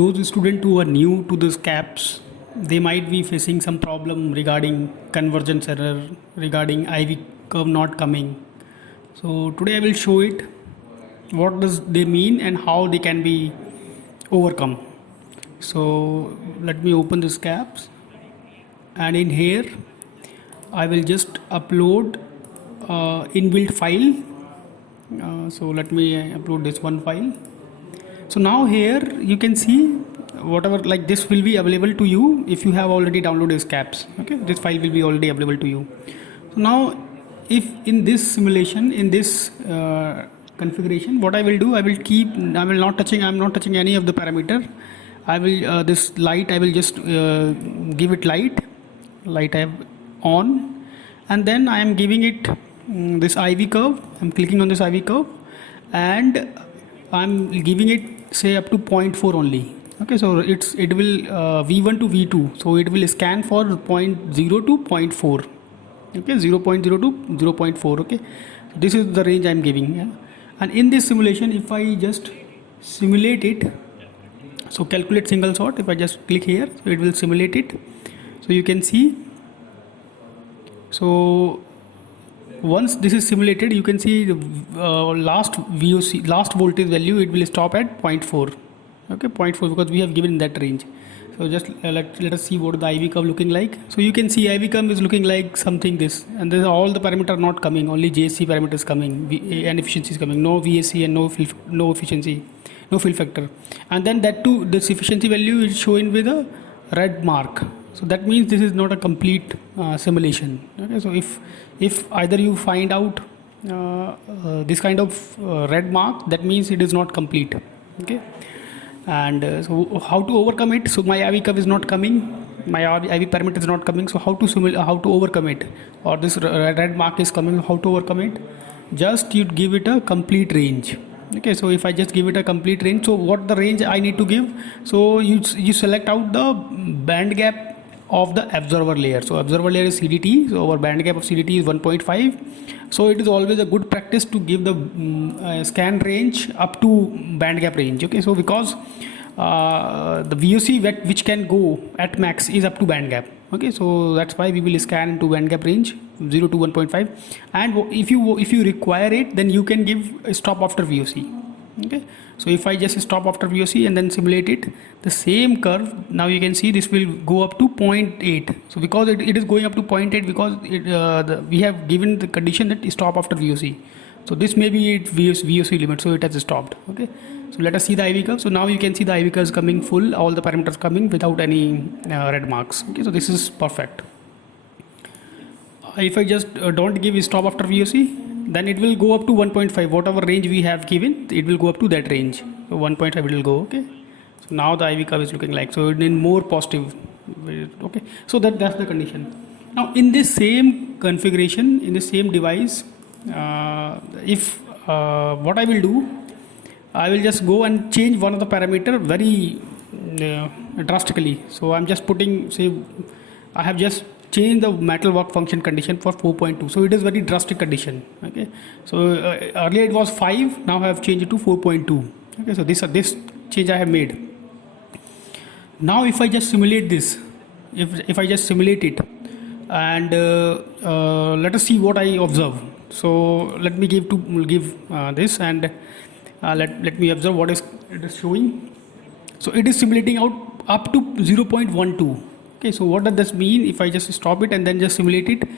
those students who are new to the SCAPS, they might be facing some problem regarding convergence error, regarding IV curve not coming. So today I will show it, what does they mean and how they can be overcome. So let me open the SCAPS, and in here I will just upload inbuilt file. So let me upload this one file. So now here you can see whatever, like this will be available to you if you have already downloaded SCAPS. Okay, this file will be already available to you. So now if in this simulation, in this configuration, what I will do, I'm not touching any of the parameter. I will this light, I will just give it light I have on, and then I am giving it this IV curve. I'm clicking on this IV curve and I'm giving it say up to 0.4 only. Okay, so it will V1 to V2, so it will scan for 0.0 to 0.4. Okay, 0.0 to 0.4. Okay, so this is the range I'm giving. Yeah? And in this simulation, if I just simulate it, so calculate single shot, if I just click here, so it will simulate it. So you can see, so once this is simulated, you can see the last VOC, last voltage value, it will stop at 0.4. Okay, 0.4, because we have given that range. So just let us see what the IV curve looking like. So you can see IV curve is looking like something this, and then all the parameters not coming, only JSC parameters coming, and efficiency is coming, no VSC and no efficiency, no fill factor. And then that too, this efficiency value is shown with a red mark. So that means this is not a complete simulation. Okay, so if either you find out this kind of red mark, that means it is not complete. Okay, and so how to overcome it? So my IV curve is not coming, my IV parameter is not coming. So how to overcome it? Or this red mark is coming, how to overcome it? Just you give it a complete range. Okay, so if I just give it a complete range, so what the range I need to give? So you select out the band gap of the observer layer. So observer layer is CDT, so our band gap of CDT is 1.5. so it is always a good practice to give the scan range up to band gap range. Okay, so because the VOC which can go at max is up to band gap. Okay, so that's why we will scan into band gap range 0 to 1.5, and if you require it, then you can give a stop after VOC. Okay, so if I just stop after VOC and then simulate it, the same curve, now you can see this will go up to 0.8. So because it is going up to 0.8, because we have given the condition that stop after VOC. So this may be its VOC limit, so it has stopped. Okay, so let us see the IV curve. So now you can see the IV curve is coming full, all the parameters coming without any red marks. Okay, so this is perfect. If I just don't give stop after VOC, then it will go up to 1.5, whatever range we have given, it will go up to that range. So 1.5 it will go. Okay, so now the IV curve is looking like, so in more positive. Okay, so that's the condition. Now in this same configuration, in the same device, if what I will do, I will just go and change one of the parameter very drastically. So I'm just putting, say I have just change the metal work function condition for 4.2. so it is very drastic condition. Okay, so earlier it was 5, now I have changed it to 4.2. okay, so this change I have made. Now if I just simulate this, if I just simulate it, and let us see what I observe. So let me give this, and let me observe what it is showing. So it is simulating out up to 0.12. Okay, so what does this mean? If I just stop it and then just simulate it,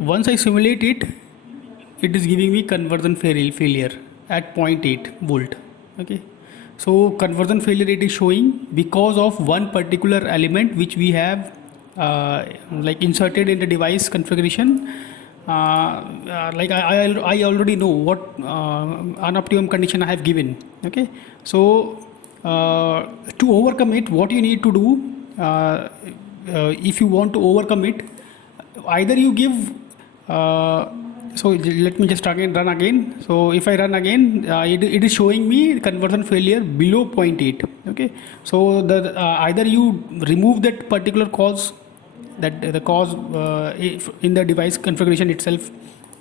once I simulate it, it is giving me conversion failure at 0.8 volt. Okay, so conversion failure it is showing because of one particular element which we have like inserted in the device configuration. Like I already know what unoptimum condition I have given. Okay, so to overcome it, what you need to do, if you want to overcome it, either you give so let me just run again. So if I run again, it is showing me conversion failure below 0.8. Okay, so either you remove that particular cause, that the cause in the device configuration itself,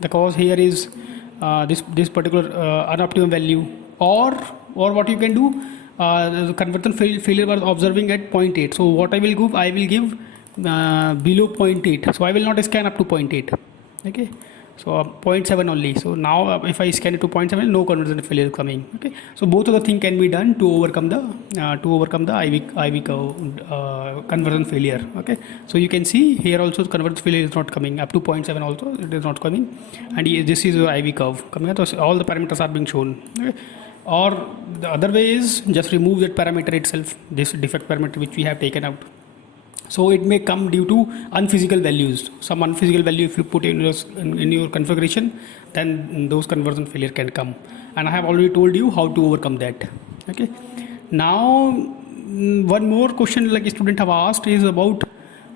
the cause here is this particular unoptimum value, or what you can do, the conversion failure was observing at 0.8. So what I will give below 0.8. So I will not scan up to 0.8. Okay. So 0.7 only. So now if I scan it to 0.7, no conversion failure is coming. Okay. So both of the thing can be done to overcome the IV curve conversion failure. Okay. So you can see here also conversion failure is not coming up to 0.7 also it is not coming, and this is your IV curve coming out. So all the parameters are being shown. Okay. Or the other way is just remove that parameter itself, this defect parameter which we have taken out. So it may come due to unphysical values. Some unphysical value if you put in your configuration, then those conversion failure can come. And I have already told you how to overcome that. Okay. Now one more question like a student have asked is about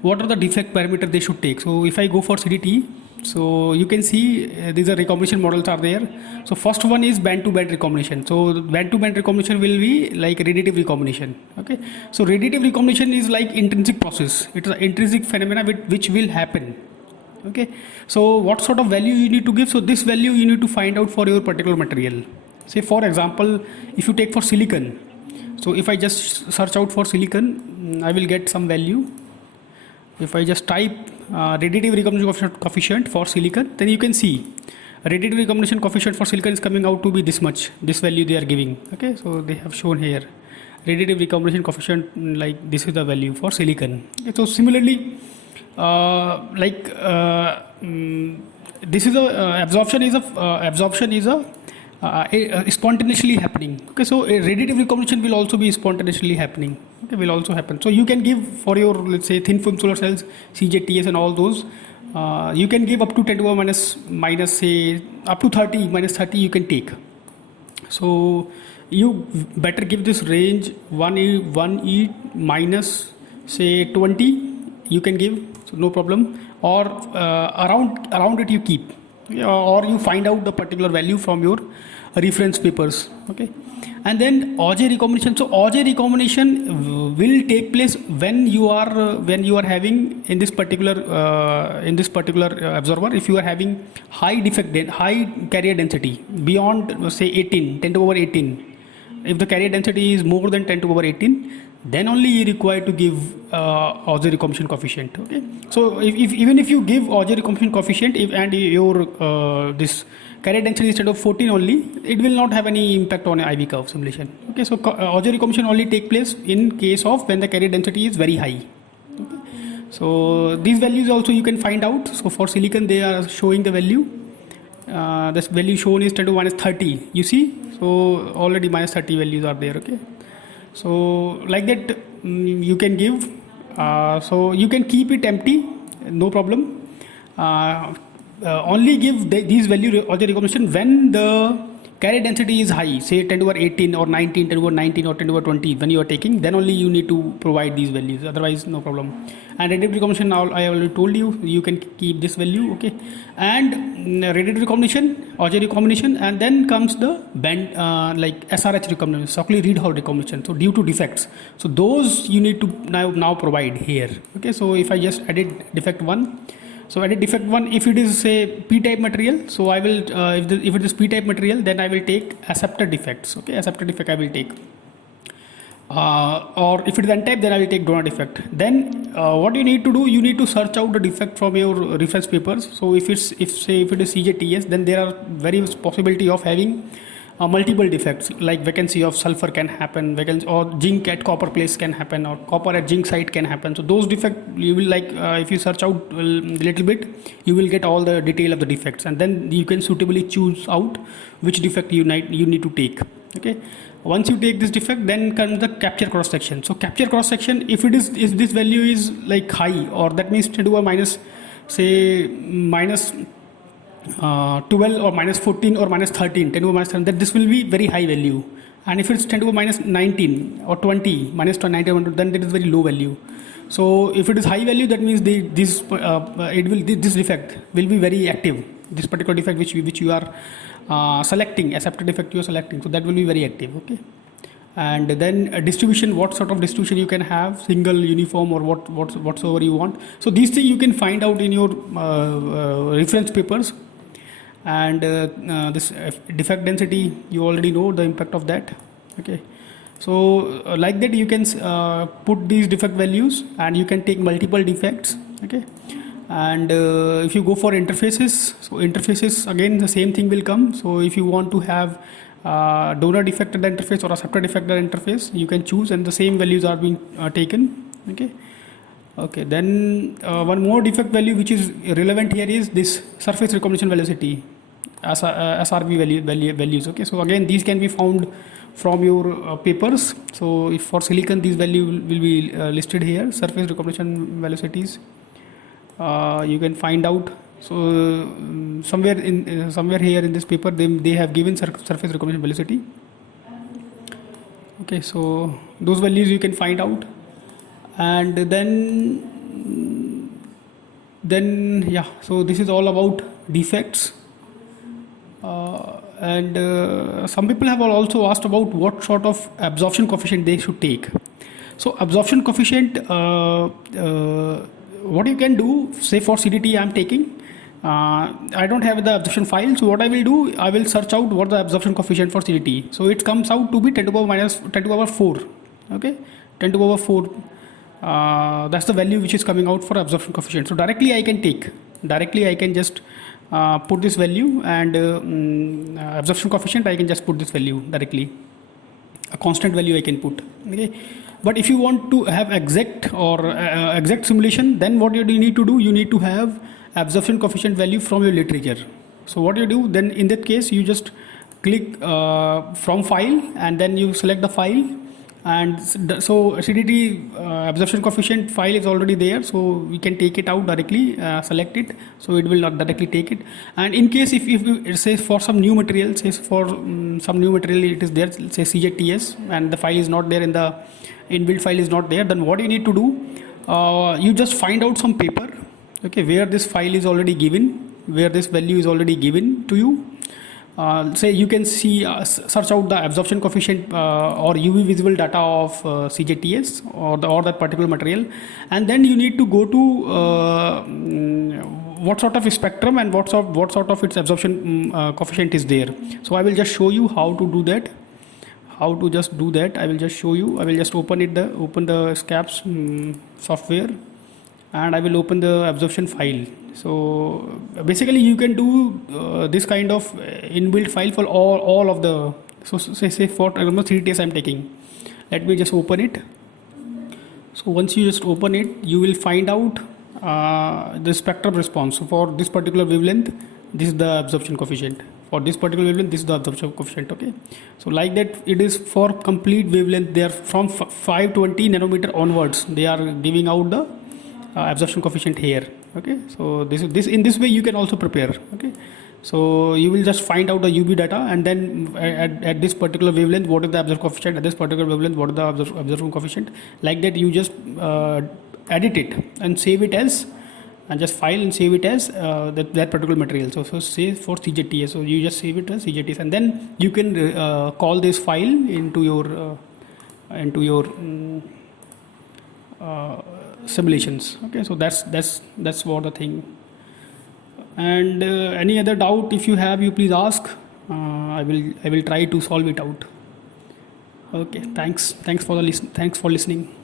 what are the defect parameter they should take. So if I go for CDT, so you can see these are recombination models are there. So first one is band-to-band recombination. So band-to-band recombination will be like radiative recombination. Okay. So radiative recombination is like intrinsic process. It is an intrinsic phenomena which will happen. Okay. So what sort of value you need to give? So this value you need to find out for your particular material. Say for example, if you take for silicon. So if I just search out for silicon, I will get some value. If I just type radiative recombination coefficient for silicon, then you can see radiative recombination coefficient for silicon is coming out to be this much, this value they are giving. Okay, so they have shown here radiative recombination coefficient, like this is the value for silicon. Okay, so similarly, this is a absorption is a spontaneously happening. Okay, so a radiative recombination will also be spontaneously happening. Okay, will also happen. So you can give for your, let's say, thin film solar cells, CJTS and all those, you can give up to 10 to the minus say up to 30 minus 30 you can take. So you better give this range 1e minus say 20 you can give, so no problem, or around it you keep, or you find out the particular value from your reference papers. Okay. And then Auger recombination. So Auger recombination will take place when you are having in this particular absorber, if you are having high carrier density beyond say 10 to the power 18. If the carrier density is more than 10 to the power 18, then only you require to give Auger recombination coefficient. Okay. So even if you give Auger recombination coefficient, and your this carrier density instead of 14 only, it will not have any impact on IV curve simulation. Okay. So Auger recombination only take place in case of when the carrier density is very high. Okay. So these values also you can find out. So for silicon they are showing the value. This value shown is 10 to minus 30. You see. So already minus 30 values are there. Okay. So like that you can give, so you can keep it empty, no problem. Only give these value Auger recombination when the carrier density is high, say 10 to the power 18 or 19, 10 to the power 19 or 10 to the power 20 when you are taking, then only you need to provide these values, otherwise no problem. And radiative recombination, now I already told you, you can keep this value. Okay. And radiative recombination, Auger recombination, and then comes the band like SRH recombination, Shockley-Reed-Hall recombination. So due to defects, so those you need to now provide here. Okay. So if I just edit defect 1, so edit defect 1, if it is say p-type material, so I will if it is p-type material, then I will take acceptor defects. Okay, acceptor defect I will take, or if it is n-type, then I will take donor defect. Then what you need to do, you need to search out the defect from your reference papers. So if it is CJTS, then there are various possibility of having multiple defects, like vacancy of sulfur can happen, vacancy or zinc at copper place can happen, or copper at zinc site can happen. So those defects you will if you search out a little bit, you will get all the detail of the defects, and then you can suitably choose out which defect you need to take. Okay. Once you take this defect, then comes the capture cross section. So capture cross section, if this value is like high, or that means 10 to the power minus say minus 12 or minus 14 or minus 13, 10 to the minus 13, that this will be very high value. And if it's 10 to the minus 19 or 20, minus 19, then that is very low value. So if it is high value, that means this defect will be very active. This particular defect which you are selecting, accepted defect you are selecting, so that will be very active. Okay. And then distribution, what sort of distribution you can have, single, uniform, or whatsoever you want. So these things you can find out in your reference papers. And this defect density, you already know the impact of that. Okay. So like that you can put these defect values, and you can take multiple defects. Okay. And if you go for interfaces, so interfaces again the same thing will come. So if you want to have donor defect at the interface or acceptor defect at the interface, you can choose, and the same values are being taken. Okay. Okay, then one more defect value which is relevant here is this surface recombination velocity, SRV values. Okay, so again these can be found from your papers. So if for silicon, these value will be listed here, surface recombination velocities. You can find out. So somewhere here in this paper they have given surface recombination velocity. Okay, so those values you can find out. And then yeah, so this is all about defects. And some people have also asked about what sort of absorption coefficient they should take. So absorption coefficient, what you can do, say for CDT I am taking, I don't have the absorption file, so what I will do, I will search out what the absorption coefficient for CDT. So it comes out to be 10 to the power 4. Okay, 10 to the power 4. That's the value which is coming out for absorption coefficient. So directly I can just put this value, and absorption coefficient I can just put this value directly, a constant value I can put. Okay, but if you want to have exact simulation, then what you need to do, you need to have absorption coefficient value from your literature. So what you do then, in that case you just click from file, and then you select the file. And so CDT absorption coefficient file is already there, so we can take it out directly, select it, so it will not directly take it. And in case if you say for some new material, say for some new material it is there, say CJTS, and the file is not there, in the inbuilt file is not there, then what you need to do, you just find out some paper, okay, where this file is already given, where this value is already given to you. Say you can see, search out the absorption coefficient or UV visible data of CJTS or that particular material, and then you need to go to what sort of spectrum and what sort of its absorption coefficient is there. So I will just show you how to do that. How to just do that, I will just show you. I will just open the SCAPS software, and I will open the absorption file. So basically you can do this kind of inbuilt file for all of the, so say for example 3TS I am taking. Let me just open it. So once you just open it, you will find out the spectrum response. So for this particular wavelength, this is the absorption coefficient. For this particular wavelength, this is the absorption coefficient. Okay, so like that it is for complete wavelength. They are from 520 nanometer onwards, they are giving out the absorption coefficient here. Okay, so this in this way you can also prepare. Okay, so you will just find out the UV data, and then at this particular wavelength what is the absorption coefficient, at this particular wavelength what is the absorption coefficient. Like that you just edit it and save it as, and just file and save it as that particular material. So say for CJTS, so you just save it as CJTS, and then you can call this file into your simulations. Okay, so that's what the thing. And any other doubt if you have, you please ask. I will try to solve it out. Okay, thanks for listening.